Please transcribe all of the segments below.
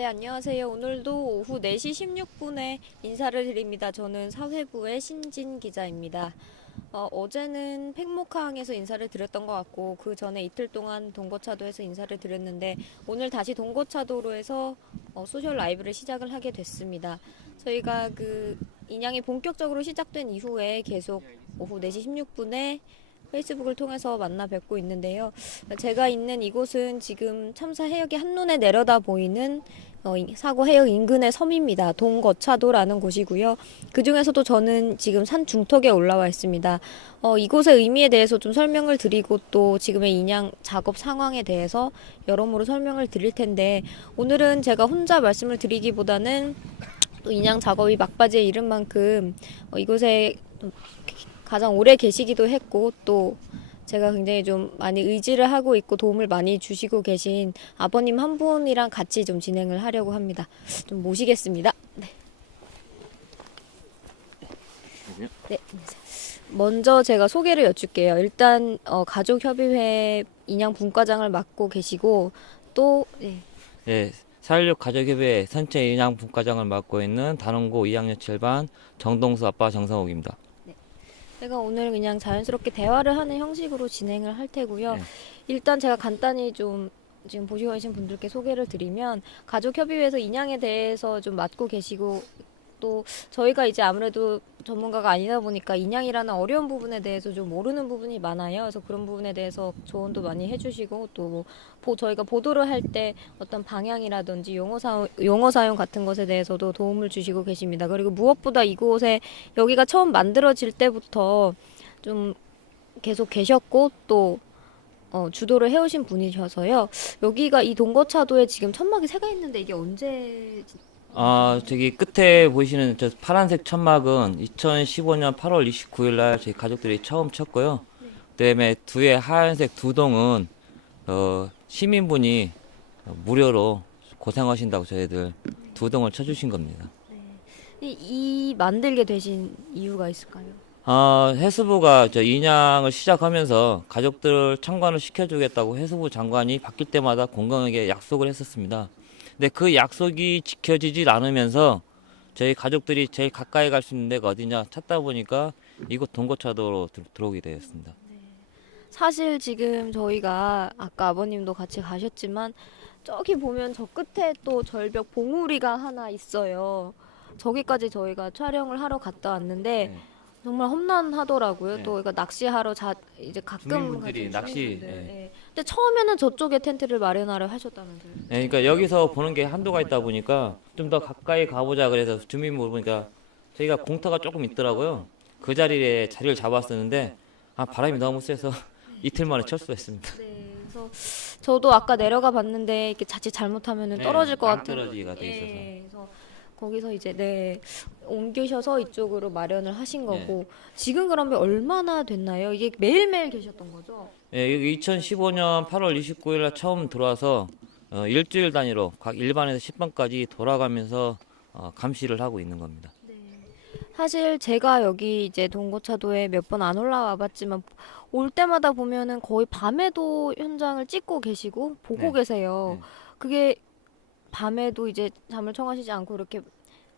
네, 안녕하세요. 오늘도 오후 4시 16분에 인사를 드립니다. 저는 사회부의 신진 기자입니다. 어제는 팽목항에서 인사를 드렸던 것 같고, 그 전에 이틀 동안 동거차도에서 인사를 드렸는데, 오늘 다시 동거차도로에서 소셜 라이브를 시작을 하게 됐습니다. 저희가 인양이 본격적으로 시작된 이후에 계속 오후 4시 16분에 페이스북을 통해서 만나 뵙고 있는데요. 제가 있는 이곳은 지금 참사 해역이 한눈에 내려다 보이는 사고 해역 인근의 섬입니다. 동거차도라는 곳이고요. 그 중에서도 저는 지금 산 중턱에 올라와 있습니다. 이곳의 의미에 대해서 좀 설명을 드리고 또 지금의 인양 작업 상황에 대해서 여러모로 설명을 드릴 텐데, 오늘은 제가 혼자 말씀을 드리기보다는 또 인양 작업이 막바지에 이른 만큼 이곳에 가장 오래 계시기도 했고, 또 제가 굉장히 좀 많이 의지를 하고 있고 도움을 많이 주시고 계신 아버님 한 분이랑 같이 좀 진행을 하려고 합니다. 좀 모시겠습니다. 네. 네. 먼저 제가 소개를 여쭐게요. 일단 가족협의회 인양 분과장을 맡고 계시고, 또 예, 4.16 가족협의회 선체 인양 분과장을 맡고 있는 단원고 2학년 7반 정동수 아빠 정성욱입니다. 제가 오늘 그냥 자연스럽게 대화를 하는 형식으로 진행을 할 테고요. 네. 일단 제가 간단히 좀 지금 보시고 계신 분들께 소개를 드리면, 가족협의회에서 인양에 대해서 좀 맡고 계시고, 또 저희가 이제 아무래도 전문가가 아니다 보니까 인양이라는 어려운 부분에 대해서 좀 모르는 부분이 많아요. 그래서 그런 부분에 대해서 조언도 많이 해주시고, 또 저희가 보도를 할 때 어떤 방향이라든지 용어 사용 같은 것에 대해서도 도움을 주시고 계십니다. 그리고 무엇보다 이곳에 여기가 처음 만들어질 때부터 좀 계속 계셨고, 또 주도를 해오신 분이셔서요. 여기가 이 동거차도에 지금 천막이 새가 있는데 이게 언제? 저기 끝에 보이시는 저 파란색 천막은 2015년 8월 29일 날 저희 가족들이 처음 쳤고요. 그다음에 뒤에 하얀색 두 동은 시민분이 무료로 고생하신다고 저희들 두 동을 쳐주신 겁니다. 이 만들게 되신 이유가 있을까요? 해수부가 저 인양을 시작하면서 가족들을 참관을 시켜주겠다고 해수부 장관이 바뀔 때마다 공공에게 약속을 했었습니다. 근데 그 약속이 지켜지질 않으면서 저희 가족들이 제일 가까이 갈 수 있는 데가 어디냐 찾다 보니까 이곳 동거차도로 들어오게 되었습니다. 사실 지금 저희가 아까 아버님도 같이 가셨지만, 저기 보면 저 끝에 또 절벽 봉우리가 하나 있어요. 저기까지 저희가 촬영을 하러 갔다 왔는데 네. 정말 험난하더라고요. 네. 또 그러니까 낚시하러 이제 가끔 주민분들이 가시는 낚시, 주민분들. 예. 예. 근데 처음에는 저쪽에 텐트를 마련하려 하셨다면서요. 네, 그러니까 여기서 보는 게 한도가 있다 보니까 좀 더 가까이 가보자 그래서 주민 물어보니까 저희가 공터가 조금 있더라고요. 그 자리에 자리를 잡았었는데 바람이 너무 세서 이틀 만에 철수했습니다. 네, 그래서 저도 아까 내려가 봤는데 이렇게 자칫 잘못하면 네, 떨어질 것 같은. 떨어지기가 돼 있어서. 그래서 거기서 이제 옮기셔서 이쪽으로 마련을 하신 거고, 지금 그러면 얼마나 됐나요? 이게 매일매일 계셨던 거죠? 예, 여기 2015년 8월 29일 날 처음 들어와서 일주일 단위로 각 1반에서 10반까지 돌아가면서 감시를 하고 있는 겁니다. 사실 제가 여기 이제 동거차도에 몇 번 안 올라와 봤지만, 올 때마다 보면은 거의 밤에도 현장을 찍고 계시고 보고 네. 계세요. 네. 그게 밤에도 이제 잠을 청하시지 않고 이렇게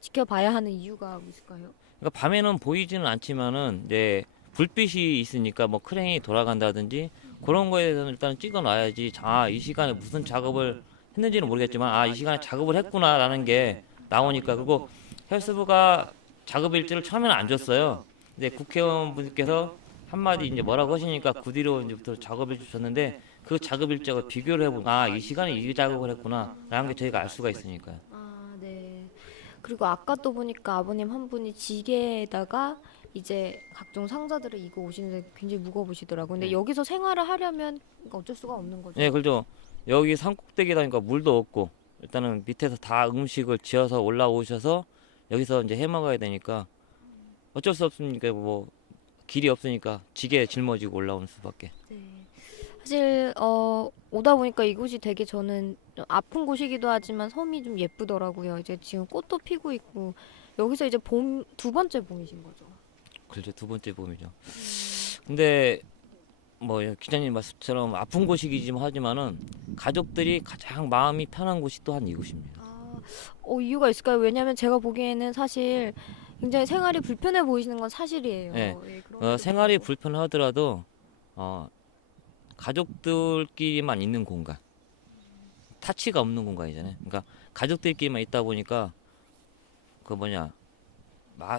지켜봐야 하는 이유가 있을까요? 그러니까 밤에는 보이지는 않지만은 이제 불빛이 있으니까 뭐 크레인이 돌아간다든지 그런 거에 대해서는 일단 찍어놔야지. 이 시간에 무슨 작업을 했는지는 모르겠지만 이 시간에 작업을 했구나라는 게 나오니까. 그리고 헬스부가 작업 일지를 처음에는 안 줬어요. 근데 국회의원분께서 한마디 이제 뭐라고 하시니까 그 뒤로 이제부터 작업을 주셨는데, 그 작업 일정을 비교를 해보면 이 시간에 이 작업을 했구나라는 게 저희가 알 수가 있으니까요. 네. 그리고 아까 또 보니까 아버님 한 분이 지게에다가 이제 각종 상자들을 이고 오시는데 굉장히 무거우시더라고요. 근데 네. 여기서 생활을 하려면 어쩔 수가 없는 거죠. 네, 그렇죠. 여기 산꼭대기다니까 물도 없고 일단은 밑에서 다 음식을 지어서 올라오셔서 여기서 이제 해 먹어야 되니까 어쩔 수 없으니까 뭐 길이 없으니까 지게에 짊어지고 올라오는 수밖에. 사실 오다 보니까 이곳이 되게 저는 좀 아픈 곳이기도 하지만 섬이 좀 예쁘더라고요. 이제 지금 꽃도 피고 있고, 여기서 이제 봄 두 번째 봄이신 거죠. 그렇죠. 두 번째 봄이죠. 근데 뭐 기자님 말씀처럼 아픈 곳이긴 하지만은 가족들이 가장 마음이 편한 곳이 또한 이곳입니다. 이유가 있을까요? 왜냐면 제가 보기에는 사실 굉장히 생활이 불편해 보이시는 건 사실이에요. 예. 예, 그럼에도 생활이 불구하고. 불편하더라도 가족들끼리만 있는 공간, 타치가 없는 공간이잖아요. 그러니까 가족들끼리만 있다 보니까 그 뭐냐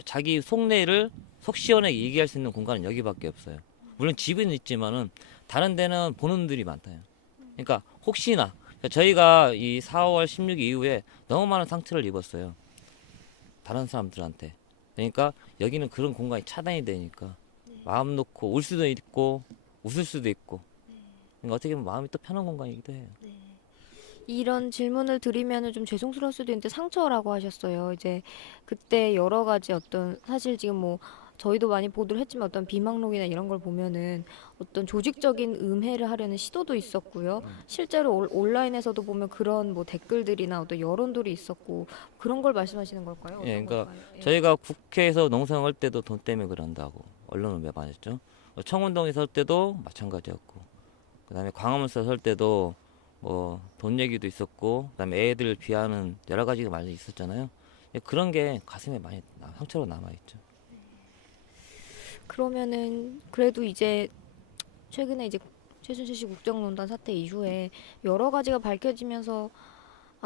자기 속내를 속 시원하게 얘기할 수 있는 공간은 여기밖에 없어요. 물론 집은 있지만은 다른 데는 보는 분들이 많다요. 그러니까 혹시나 그러니까 저희가 이 4월 16일 이후에 너무 많은 상처를 입었어요. 다른 사람들한테. 그러니까 여기는 그런 공간이 차단이 되니까 마음 놓고 울 수도 있고 웃을 수도 있고 그러니까 어떻게 보면 마음이 또 편한 공간이기도 해요. 이런 질문을 드리면은 좀 죄송스러울 수도 있는데 상처라고 하셨어요. 이제 그때 여러 가지 어떤 사실 지금 뭐 저희도 많이 보도를 했지만 어떤 비망록이나 이런 걸 보면은 어떤 조직적인 음해를 하려는 시도도 있었고요. 실제로 온라인에서도 보면 그런 뭐 댓글들이나 어떤 여론들이 있었고 그런 걸 말씀하시는 걸까요? 예, 어떤 그러니까 걸까요? 예. 저희가 국회에서 농성할 때도 돈 때문에 그런다고 언론을 매반했죠. 청운동에 설 때도 마찬가지였고, 그다음에 광화문에서 설 때도 뭐 돈 얘기도 있었고, 그다음에 애들 비하는 여러 가지가 많이 있었잖아요. 예, 그런 게 가슴에 많이 상처로 남아 있죠. 그러면은 그래도 이제 최근에 이제 최순실 씨 국정농단 사태 이후에 여러 가지가 밝혀지면서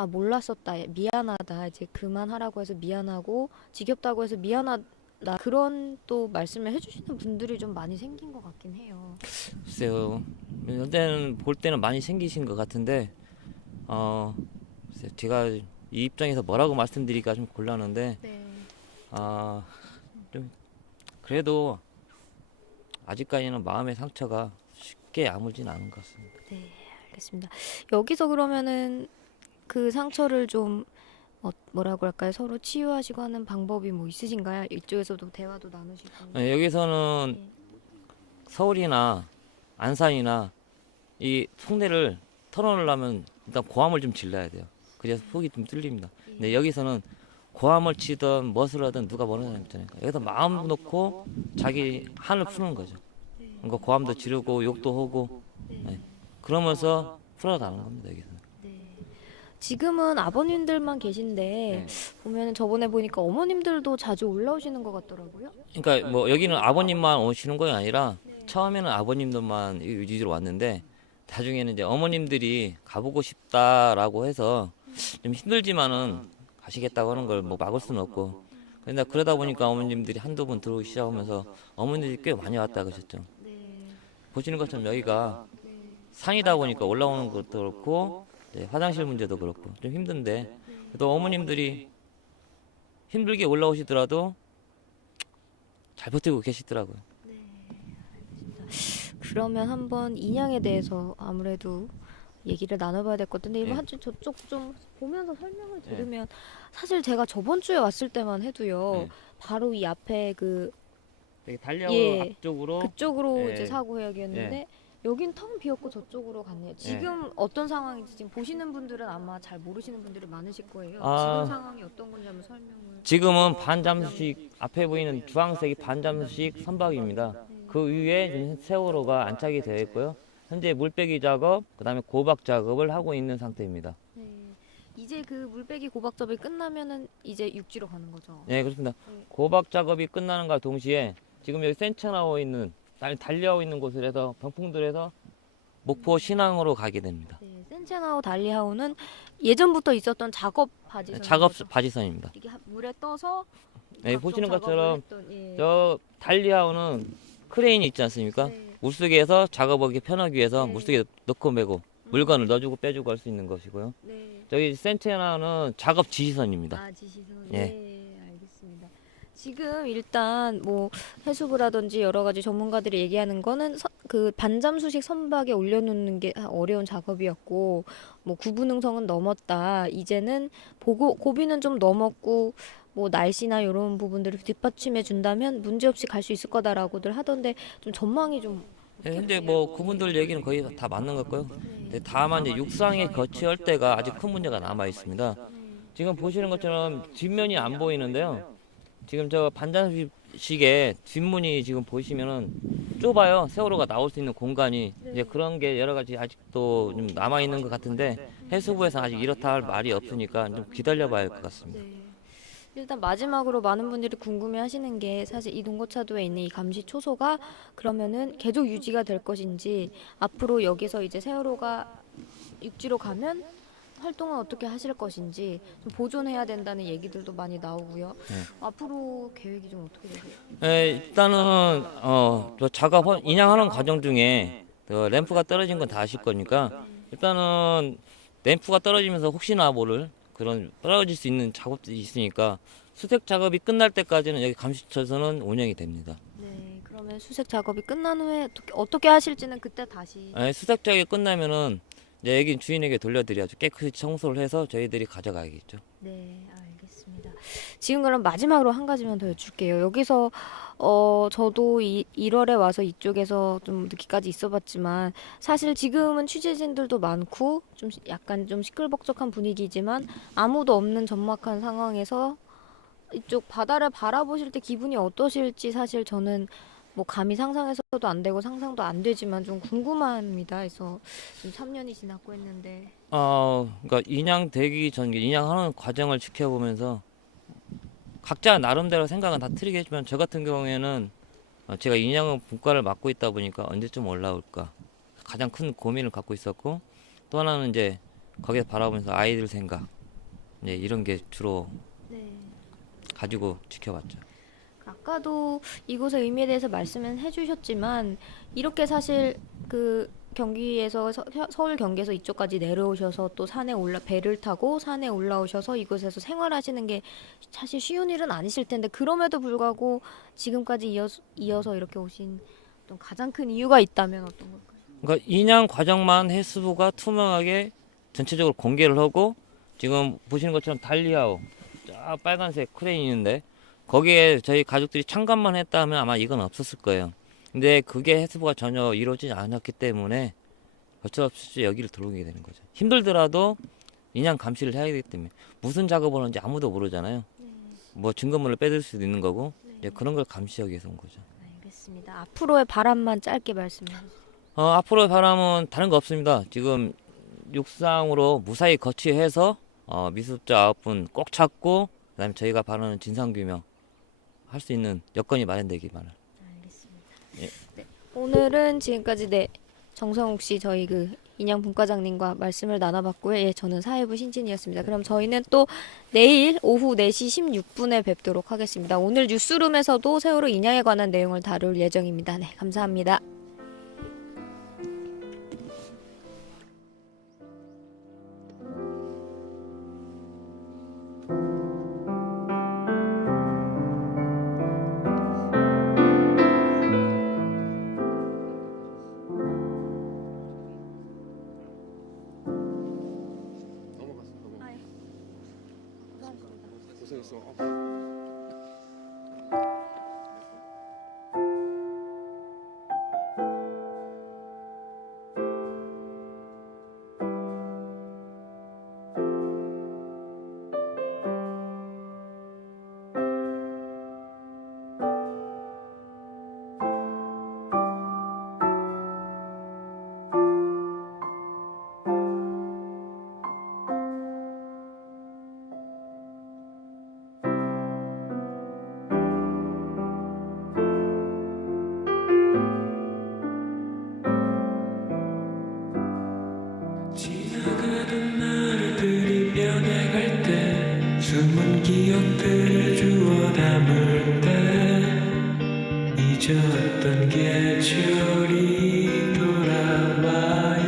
몰랐었다, 미안하다, 이제 그만하라고 해서 미안하고 지겹다고 해서 미안하다 그런 또 말씀을 해주시는 분들이 좀 많이 생긴 것 같긴 해요. 글쎄요, 일단은 볼 때는 많이 생기신 것 같은데, 글쎄요, 제가 이 입장에서 뭐라고 말씀드리기가 좀 곤란한데, 네. 좀 그래도 아직까지는 마음의 상처가 쉽게 아물진 않은 것 같습니다. 네, 알겠습니다. 여기서 그러면은 그 상처를 좀 뭐라고 할까요? 서로 치유하시고 하는 방법이 뭐 있으신가요? 이쪽에서도 대화도 나누시고. 여기서는 네. 서울이나 안산이나 이 속내를 털어놓으려면 일단 고함을 좀 질러야 돼요. 그래서 속이 좀 뚫립니다. 근데 여기서는 고함을 치든 무엇을 하든 누가 뭐라 하지 않잖아요. 여기서 마음 놓고 자기 한을 푸는 거죠. 그러니까 고함도 지르고 욕도 하고 예. 그러면서 풀어나가는 겁니다. 여기서는. 지금은 아버님들만 계신데 네. 보면은 저번에 보니까 어머님들도 자주 올라오시는 것 같더라고요. 그러니까 뭐 여기는 아버님만 오시는 건 아니라 처음에는 아버님들만 위주로 왔는데 나중에는 이제 어머님들이 가보고 싶다라고 해서 좀 힘들지만은 가시겠다고 하는 걸 뭐 막을 수는 없고 근데 그러다 보니까 어머님들이 한두 번 들어오기 시작하면서 어머님들이 꽤 많이 왔다 그러셨죠. 보시는 것처럼 여기가 산이다 보니까 올라오는 것도 그렇고 이제 화장실 문제도 그렇고 좀 힘든데 또 어머님들이 힘들게 올라오시더라도 잘 버티고 계시더라고요. 그러면 한번 인양에 대해서 아무래도 얘기를 나눠봐야 될 것 같은데 이거 예. 한쪽 저쪽 좀 보면서 설명을 들으면 사실 제가 저번 주에 왔을 때만 해도요 예. 바로 이 앞에 그 되게 달려고 예. 앞쪽으로 그쪽으로 예. 이제 사고역이었는데 여긴 텅 비었고 저쪽으로 갔네요. 지금 어떤 상황인지 지금 보시는 분들은 아마 잘 모르시는 분들이 많으실 거예요. 아. 지금 상황이 어떤 건지 한번 설명을. 지금은 반잠수식 앞에 보이는 주황색이 반잠수식 선박입니다. 그 위에 지금 세월호가 안착이 되어 있고요. 현재 물빼기 작업, 그다음에 고박 작업을 하고 있는 상태입니다. 네. 이제 그 물배기 고박 작업이 끝나면은 이제 육지로 가는 거죠. 네, 그렇습니다. 네. 고박 작업이 끝나는과 동시에 지금 여기 센쳐 나와 있는 달려오고 있는 곳을 해서 병풍들에서 목포 신항으로 가게 됩니다. 네, 센체나우 달리하우는 예전부터 있었던 작업 바지선. 작업 바지선입니다. 이게 물에 떠서 네, 각종 보시는 작업을 것처럼 했던, 예. 저 달리하우는 크레인이 있지 않습니까? 네. 물속에서 작업하기 편하기 위해서 네. 물속에 넣고 매고 물건을 넣어주고 빼주고 할 수 있는 것이고요. 네. 저기 센체나는 작업 지시선입니다. 지시선. 예. 네, 알겠습니다. 지금 일단 뭐 해수부라든지 여러 가지 전문가들이 얘기하는 거는 그 반잠수식 선박에 올려놓는 게 어려운 작업이었고 뭐 구분응성은 넘었다. 이제는 고비는 좀 넘었고 뭐 날씨나 이런 부분들을 뒷받침해 준다면 문제없이 갈 수 있을 거다라고들 하던데 좀 전망이 좀 네, 현재 뭐 그분들 얘기는 거의 다 맞는 것 같고요. 근데 다만 이제 육상에 거치할 때가 아직 큰 문제가 남아 있습니다. 지금 보시는 것처럼 뒷면이 안 보이는데요. 지금 저 반잠수식의 뒷문이 지금 보시면은 좁아요. 세월호가 나올 수 있는 공간이. 네. 이제 그런 게 여러 가지 아직도 좀 남아 있는 것 같은데 해수부에서 아직 이렇다 할 말이 없으니까 좀 기다려봐야 할 것 같습니다. 네. 일단 마지막으로 많은 분들이 궁금해하시는 게 사실 이 동거차도에 있는 이 감시 초소가 그러면은 계속 유지가 될 것인지 앞으로 여기서 이제 세월호가 육지로 가면 활동을 어떻게 하실 것인지 좀 보존해야 된다는 얘기들도 많이 나오고요. 네. 앞으로 계획이 좀 어떻게 되세요? 일단은 저 작업 인양하는 과정 중에 램프가 떨어진 건 다 아실 거니까 일단은 램프가 떨어지면서 혹시나 모를 그런 떨어질 수 있는 작업들이 있으니까 수색 작업이 끝날 때까지는 여기 감시처소는 운영이 됩니다. 네, 그러면 수색 작업이 끝난 후에 어떻게 하실지는 그때 다시. 수색 작업이 끝나면은 이제 여기 주인에게 돌려드려야죠. 깨끗이 청소를 해서 저희들이 가져가야겠죠. 네, 알겠습니다. 지금 그럼 마지막으로 한 가지만 더 여쭐게요. 여기서 저도 1월에 와서 이쪽에서 좀 늦게까지 있어봤지만 사실 지금은 취재진들도 많고 좀 약간 좀 시끌벅적한 분위기지만 아무도 없는 적막한 상황에서 이쪽 바다를 바라보실 때 기분이 어떠실지 사실 저는 뭐 감히 상상해서도 안 되고 상상도 안 되지만 좀 궁금합니다. 그래서 지금 3년이 지났고 했는데. 그러니까 인양되기 전 인양하는 과정을 지켜보면서 각자 나름대로 생각은 다 틀리겠지만 저 같은 경우에는 제가 인양은 분과를 맡고 있다 보니까 언제쯤 올라올까 가장 큰 고민을 갖고 있었고 또 하나는 이제 거기서 바라보면서 아이들 생각 이제 이런 게 주로 네. 가지고 지켜봤죠. 아까도 이곳의 의미에 대해서 말씀은 해주셨지만 이렇게 사실 그 경기에서 서울 경기에서 이쪽까지 내려오셔서 또 산에 배를 타고 산에 올라오셔서 이곳에서 생활하시는 게 사실 쉬운 일은 아니실 텐데 그럼에도 불구하고 지금까지 이어서 이렇게 오신 어떤 가장 큰 이유가 있다면 어떤 걸까요? 그러니까 인양 과정만 해수부가 투명하게 전체적으로 공개를 하고 지금 보시는 것처럼 달리아우 쫙 빨간색 크레인이 있는데 거기에 저희 가족들이 참관만 했다 하면 아마 이건 없었을 거예요. 근데 그게 해수부가 전혀 이루어지지 않았기 때문에 어쩔 수 없이 여기를 들어오게 되는 거죠. 힘들더라도 인양 감시를 해야 되기 때문에 무슨 작업을 하는지 아무도 모르잖아요. 뭐 증거물을 빼들 수도 있는 거고 이제 그런 걸 감시하기 위해서 온 거죠. 알겠습니다. 앞으로의 바람만 짧게 말씀해 주세요. 앞으로의 바람은 다른 거 없습니다. 지금 육상으로 무사히 거치해서 미수습자 9분 꼭 찾고 그다음에 저희가 바라는 진상규명 할 수 있는 여건이 마련되기만을. 알겠습니다. 예. 네, 오늘은 지금까지 정성욱 씨 저희 그 인양 분과장님과 말씀을 나눠봤고요. 예, 저는 사회부 신진이었습니다. 그럼 저희는 또 내일 오후 4시 16분에 뵙도록 하겠습니다. 오늘 뉴스룸에서도 세월호 인양에 관한 내용을 다룰 예정입니다. 네, 감사합니다. 고생했어. 지나가던 날들이 변해갈 때 숨은 기억들을 주워 담을 때 잊었던 계절이 돌아와요.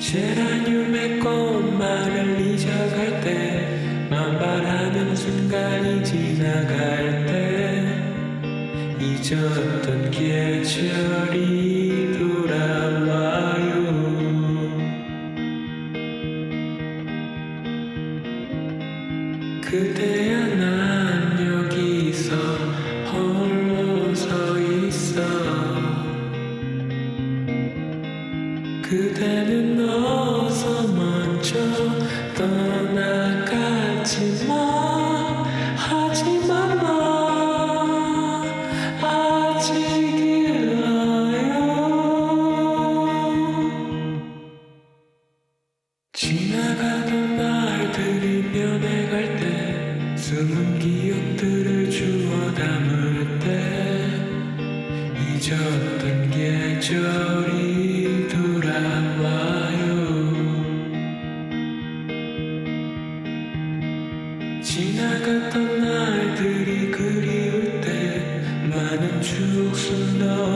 제라늄의 꽃말을 잊어갈 때 만발하는 순간이 지나갈 때 잊었던 계절이 돌아와요. 그대야 난 여기서 홀로 서 있어. 그대는 어서 먼저 떠나가지 마. 하지만 너 지나가던 날들이 면회갈 때 숨은 기억들을 주워 담을 때 잊었던 계절이 돌아와요. 지나갔던 날들이 그리울 때 많은 추억 속 넣어